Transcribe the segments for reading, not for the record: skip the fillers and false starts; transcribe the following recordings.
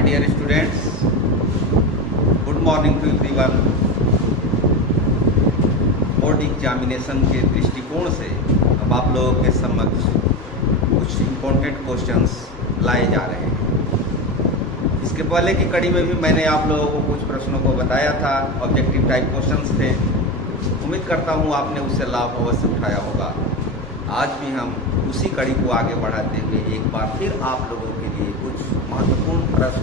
My dear students, good morning to everyone. Board examination के दृष्टिकोण से अब आप लोगों के समक्ष कुछ इम्पोर्टेंट क्वेश्चंस लाए जा रहे हैं। इसके पहले की कड़ी में भी मैंने आप लोगों को कुछ प्रश्नों को बताया था, ऑब्जेक्टिव टाइप क्वेश्चंस थे। उम्मीद करता हूँ आपने उससे लाभ अवश्य उठाया होगा। आज भी हम उसी कड़ी को आगे बढ़ाते हुए एक बार फिर आप लोगों के लिए कुछ महत्वपूर्ण प्रश्न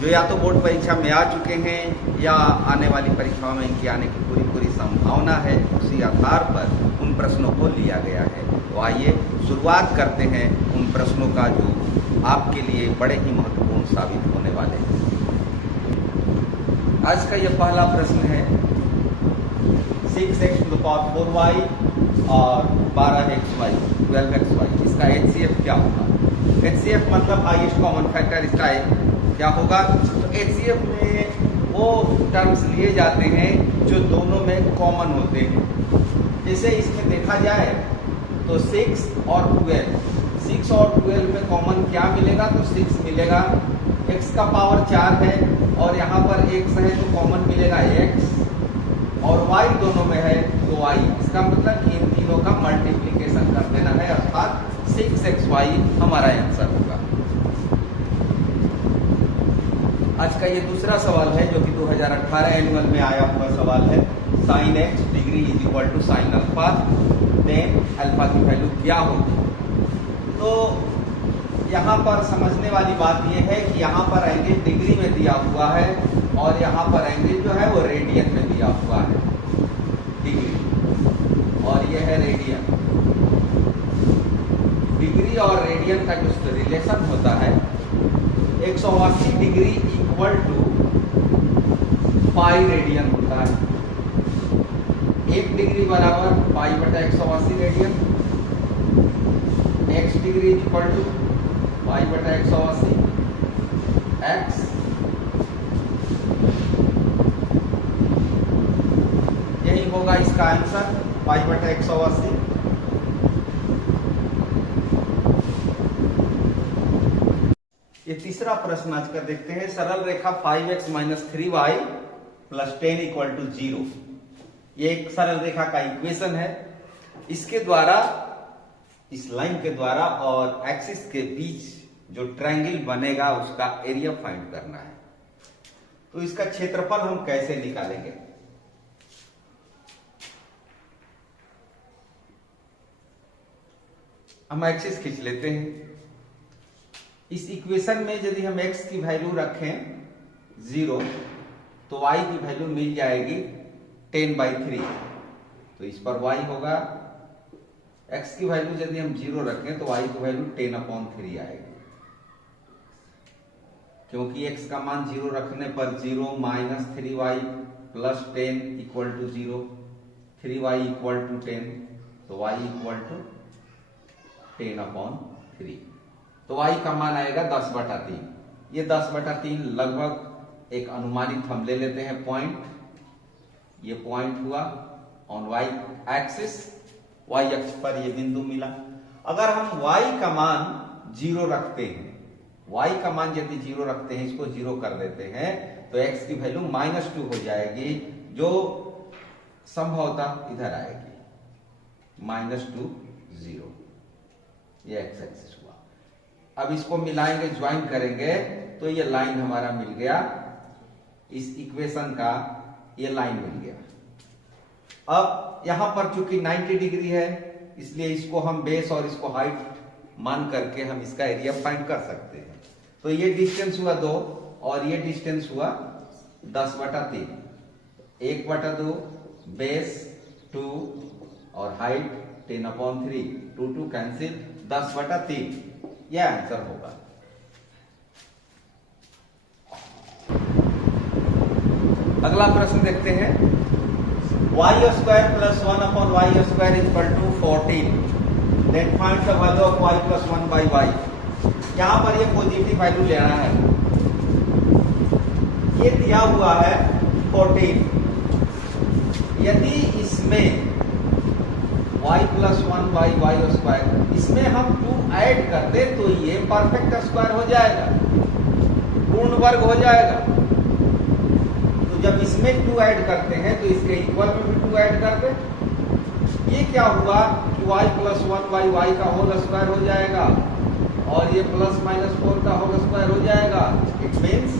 जो या तो बोर्ड परीक्षा में आ चुके हैं या आने वाली परीक्षाओं में इनके आने की पूरी संभावना है, उसी आधार पर उन प्रश्नों को लिया गया है। तो आइए शुरुआत करते हैं उन प्रश्नों का जो आपके लिए बड़े ही महत्वपूर्ण साबित होने वाले हैं। आज का यह पहला प्रश्न है 6x to the power 4y और 12xy 12xy, इसका HCF क्या होगा? HCF मतलब हाईएस्ट कॉमन फैक्टर, इसका क्या होगा? तो HCF में वो टर्म्स लिए जाते हैं जो दोनों में कॉमन होते हैं। जैसे इसमें देखा जाए तो 6 और 12 में कॉमन क्या मिलेगा? तो 6 मिलेगा। x का पावर 4 है और यहाँ पर x है तो कॉमन मिलेगा x, और y दोनों में है तो y। इसका मतलब इन तीनों का मल्टीप्लिकेशन कर देना है, अर्थात 6xy हमारा आंसर होगा। आज का ये दूसरा सवाल है जो कि 2018 एनुअल में आया हुआ सवाल है। sin x degree is equal to sin अल्फा, देन अल्फा की वैल्यू क्या होगी? तो यहाँ पर समझने वाली बात यह है कि यहाँ पर एंगल डिग्री में दिया हुआ है और यहाँ पर एंगल जो है वो रेडियन में दिया हुआ है, डिग्री, और ये है रेडियन। डिग्री और रेडियन का जो रिलेशन होता है 180 degree equal to pi radian होता है। 1 डिग्री बराबर पाई बटा 180 radian. x degree equal to pi बटा 180 x, यही होगा इसका आंसर, पाई बटा 180। ये तीसरा प्रश्न आज का देखते हैं। सरल रेखा 5x minus 3y plus 10 equal to 0, ये एक सरल रेखा का इक्वेशन है। इसके द्वारा, इस लाइन के द्वारा और एक्सिस के बीच जो ट्रायंगल बनेगा उसका एरिया फाइंड करना है। तो इसका क्षेत्रफल हम कैसे निकालेंगे? हम एक्सिस खींच लेते हैं। इस इक्वेशन में यदि हम x की वैल्यू रखें 0 तो y की वैल्यू मिल जाएगी 10/3, तो इस पर y होगा। x की वैल्यू यदि हम 0 रखें तो y की वैल्यू 10/3 आएगी, क्योंकि x का मान 0 रखने पर 0 minus 3y plus 10 equal to 0, 3y equal to 10, तो y इक्वल टू 10/3। तो y का मान आएगा 10/3। ये 10/3 लगभग एक अनुमानित हम ले लेते हैं पॉइंट। ये पॉइंट हुआ ऑन y एक्सिस, y अक्ष पर ये बिंदु मिला। अगर हम y का मान 0 रखते हैं, y का मान यदि 0 रखते हैं, इसको 0 कर देते हैं, तो x की वैल्यू -2 हो जाएगी, जो संभवतः इधर आएगी, -2 0। ये x एक्सिस हुआ। अब इसको मिलाएंगे, ज्वाइन करेंगे, तो ये लाइन हमारा मिल गया। इस इक्वेशन का ये लाइन मिल गया। अब यहां पर चूंकि 90 डिग्री है, इसलिए इसको हम बेस और इसको हाइट मान करके हम इसका एरिया फाइंड कर सकते हैं। तो ये डिस्टेंस हुआ 2 और ये डिस्टेंस हुआ 10/3। 1/2 बेस 2 और हाइट 10/3, 2 कैंसिल, 10/3 यह आंसर होगा। अगला प्रश्न देखते हैं। y² plus 1/y² equal to 14, then find the value of y plus 1/y। यहां पर ये पॉजिटिव वैल्यू लेना है। ये दिया हुआ है 14। यदि इसमें y प्लस 1/y², इसमें हम 2 ऐड कर दे तो ये परफेक्ट स्क्वायर हो जाएगा। पूर्ण वर्ग हो जाएगा। तो जब इसमें 2 ऐड करते हैं तो इसके इक्वल में भी 2 ऐड कर दें। ये क्या हुआ कि y + 1/y का होल स्क्वायर हो जाएगा और ये +-4 का होल स्क्वायर हो जाएगा। इट मीन्स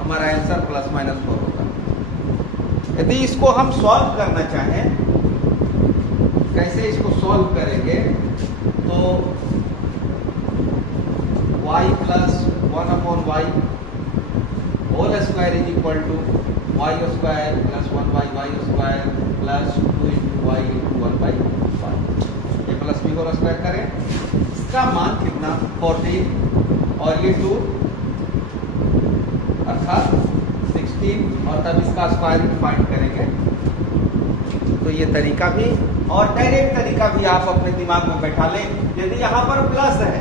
हमारा आंसर +-4 होगा। यदि इसको हम सॉल्व करना चाहें, कैसे इसको सॉल्व करेंगे, तो y + 1/y whole square is equal to y square + 1/y square + 2 × y × 1/y। ये प्लस भी होल स्क्वायर करें, इसका मान कितना 14 और ये 2 अर्थात 16 और तब इसका स्क्वायर रूट फाइंड करेंगे। तो ये तरीका भी और डायरेक्ट तरीका भी आप अपने दिमाग में बैठा लें। यदि यहाँ पर प्लस है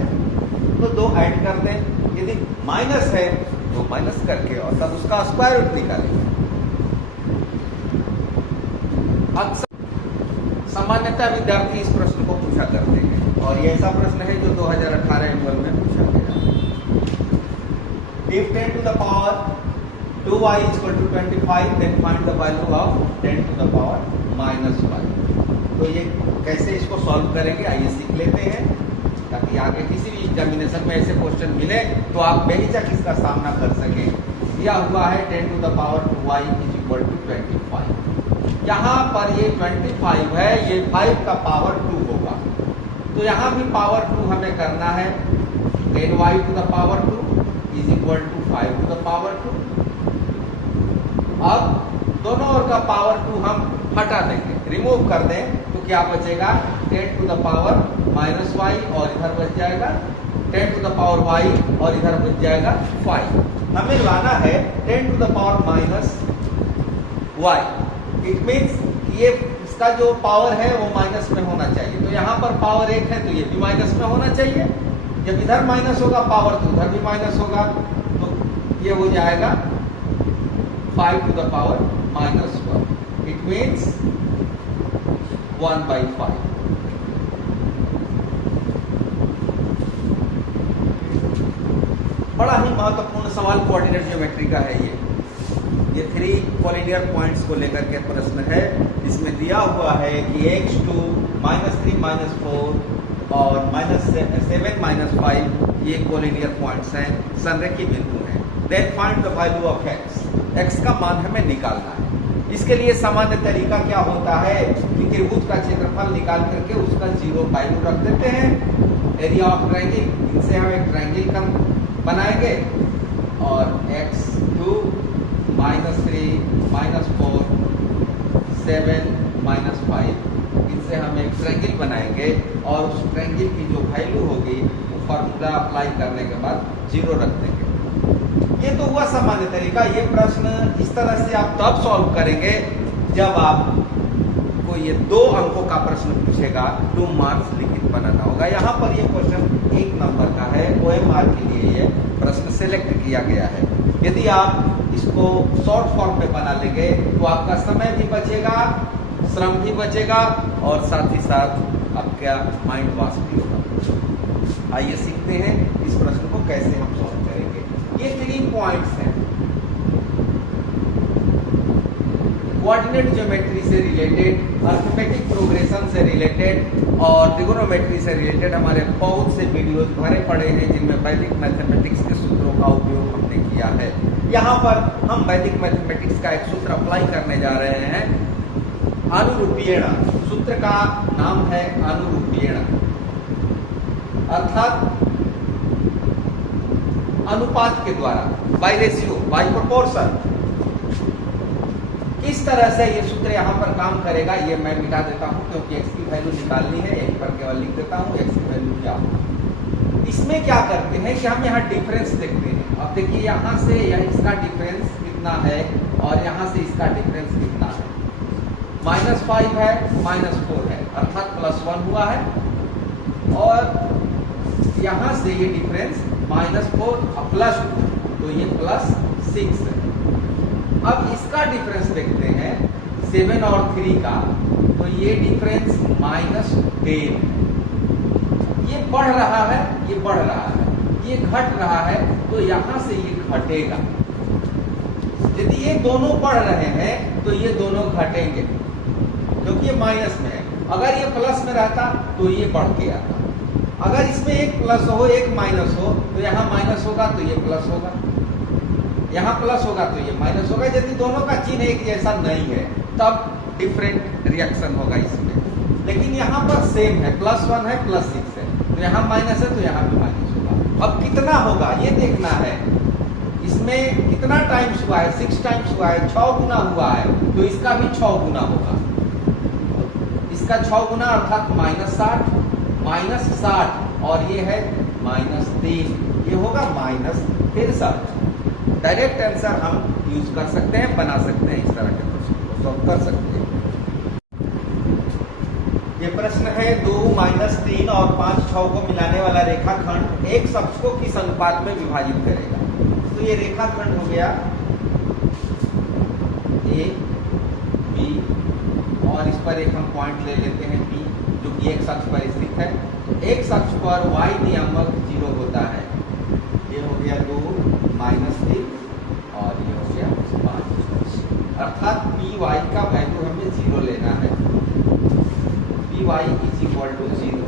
तो 2 ऐड कर दें, यदि माइनस है तो माइनस करके और तब उसका स्क्वायर रूट निकालेंगे। अक्सर सामान्यतः विद्यार्थी इस प्रश्न को पूछा करते हैं और ये ऐसा प्रश्न है जो 2018 एनुअल में पूछा गया। If 10 to the power 2y is equal to 25, then find the value of 10 to the power -5। तो ये कैसे इसको सॉल्व करेंगे आइए सीख लेते हैं, ताकि आगे किसी भी एग्जामिनेशन में ऐसे क्वेश्चन मिले तो आप बेहिचक इसका सामना कर सकें। दिया हुआ है 10 to the power 2y is equal to 25। यहाँ पर ये 25 है, ये 5 का पावर 2 होगा, तो यहाँ भी पावर 2 हमें करना है। 10y to the power 2 is equal to 5 to the power 2। अब दोनों ओर का पावर 2 हम हटा देंगे, रिमूव कर दें, तो क्या बचेगा 10 to the power -y और इधर बच जाएगा 10 to the power y और इधर बच जाएगा 5। हमें लाना है 10 to the power -y। It means ये इसका जो पावर है वो माइनस में होना चाहिए, तो यहाँ पर पावर 1 है तो ये भी माइनस में होना चाहिए। जब इधर माइनस होगा पावर तो उधर भी माइनस होगा, तो ये हो जाएगा 5 to the power -1। It means 1/5। बड़ा ही महत्वपूर्ण सवाल कोऑर्डिनेट ज्योमेट्री का है ये 3 कोलिनियर पॉइंट्स को लेकर के प्रश्न है। इसमें दिया हुआ है कि x2 -3 -4 और -7 -5 ये कोलिनियर पॉइंट्स हैं, संरेखी बिंदु हैं। Then find the value of x का मान हमें निकालना है। इसके लिए सामान्य तरीका क्या होता है कि त्रिभुज का क्षेत्रफल निकाल करके उसका 0 वैल्यू रख देते हैं। एरिया ऑफ ट्रायंगल, इनसे हम एक ट्रायंगल बनाएंगे और x2 -3 -4 7 -5 इनसे हम एक ट्रायंगल बनाएंगे और उस ट्रायंगल की जो वैल्यू होगी वो फार्मूला अप्लाई करने के बाद 0 रख देंगे। ये तो हुआ सामान्य तरीका। ये प्रश्न इस तरह से आप तब सॉल्व करेंगे जब आपको ये 2 अंकों का प्रश्न पूछेगा, 2 मार्क्स लिखित बनाना होगा। यहाँ पर ये क्वेश्चन 1 नंबर का है, OMR के लिए ये प्रश्न सेलेक्ट किया गया है। यदि आप इसको शॉर्ट फॉर्म में बना लेंगे तो आपका समय भी बचेगा, श्रम भी बचेगा और साथ ही साथ आपका माइंड वॉश भी होगा। आइए सीखते हैं इस प्रश्न को कैसे हम सॉल्व करेंगे। ये 3 पॉइंट्स हैं कोऑर्डिनेट ज्योमेट्री से रिलेटेड, अरिथमेटिक प्रोग्रेशन से रिलेटेड और ट्रिगोनोमेट्री से रिलेटेड हमारे बहुत से वीडियोस भरे पड़े हैं जिनमें वैदिक मैथमेटिक्स के सूत्रों का उपयोग हमने किया है। यहाँ पर हम वैदिक मैथमेटिक्स का एक सूत्र अप्लाई करने जा रहे हैं, अनुरूपीण। सूत्र का नाम है अनुरूपीण, अर्थात अनुपात के द्वारा, बाय रेशियो, बाय प्रोपोर्शन। किस तरह से ये सूत्र यहाँ पर काम करेगा ये मैं मिटा देता हूँ, क्योंकि x की वैल्यू निकालनी है। यहीं पर केवल लिख देता हूँ x की वैल्यू क्या होगी। इसमें क्या करते हैं कि हम यहाँ डिफरेंस देखते हैं। अब देखिए यहाँ से इसका डिफरेंस कितना है और यहाँ से इसका डिफरेंस कितना है। -5 है, -4 है, अर्थात +1 हुआ है और यहाँ से ये डिफरेंस -4 +2 तो ये +6 है। अब इसका डिफरेंस देखते हैं 7 और 3 का, तो ये डिफरेंस -10। ये बढ़ रहा है, ये बढ़ रहा है, ये घट रहा है तो यहाँ से ये घटेगा। यदि ये दोनों बढ़ रहे हैं तो ये दोनों घटेंगे, क्योंकि ये माइनस में है। अगर ये प्लस में रहता तो ये बढ़ के आता। अगर इसमें एक प्लस हो एक माइनस हो तो यहाँ माइनस होगा तो ये प्लस होगा, यहाँ प्लस होगा तो ये माइनस होगा। यदि दोनों का चिन्ह एक जैसा नहीं है तब डिफरेंट रिएक्शन होगा इसमें। लेकिन यहाँ पर सेम है, +1 है +6 है, तो यहाँ माइनस है तो यहाँ भी माइनस होगा। अब कितना होगा ये देखना है, इसमें कितना टाइम्स हुआ है, 6 टाइम्स हुआ है, 6 गुना हुआ है, तो इसका भी 6 गुना होगा। इसका 6 गुना अर्थात -60 और ये है -3, ये होगा -63। डायरेक्ट आंसर हम यूज कर सकते हैं, बना सकते हैं, इस तरह के प्रश्न को सॉल्व कर सकते हैं। ये प्रश्न है 2, -3 और 5, 6 को मिलाने वाला रेखाखंड एक शख्स को किस अनुपात में विभाजित करेगा। तो ये रेखाखंड हो गया A, B और इस पर एक हम पॉइंट ले लेते हैं B, जो कि एक शख्स पर स्थित है। एक शख्स पर y नियामक 0 होता है। ये हो गया 2, -3 और ये हो गया 5, अर्थात py का वैल्यू हमें 0 लेना है। py is equal to 0.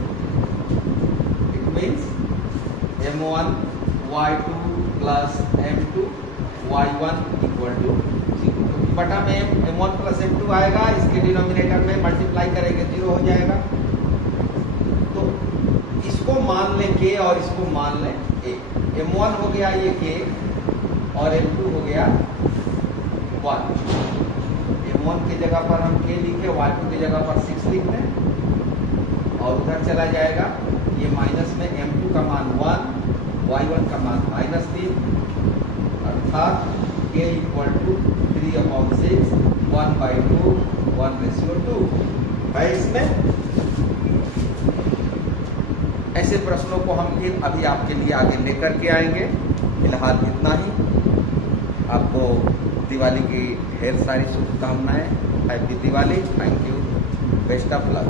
It means m1 y2 plus m2 y1 equal to 0। बटा में m1 plus m2 आएगा, इसके डिनोमिनेटर में मल्टीप्लाई करेंगे 0 हो जाएगा। तो इसको मान लें k और इसको मान लें a। m1 हो गया ये k और m2 हो गया 1। m1 की जगह पर हम k लिखे, y2 की जगह पर 6 लिख दें और उधर चला जाएगा। ये माइनस में m2 का मान 1, y1 का मान -3, अर्थात k इक्वल टू 3/6, 1/2, 1/2 है इसमें। ऐसे प्रश्नों को हम फिर अभी आपके लिए आगे लेकर के आएंगे। फिलहाल इतना ही। आपको दिवाली की ढेर सारी शुभकामनाएं। Happy Diwali. Thank you. Best of luck.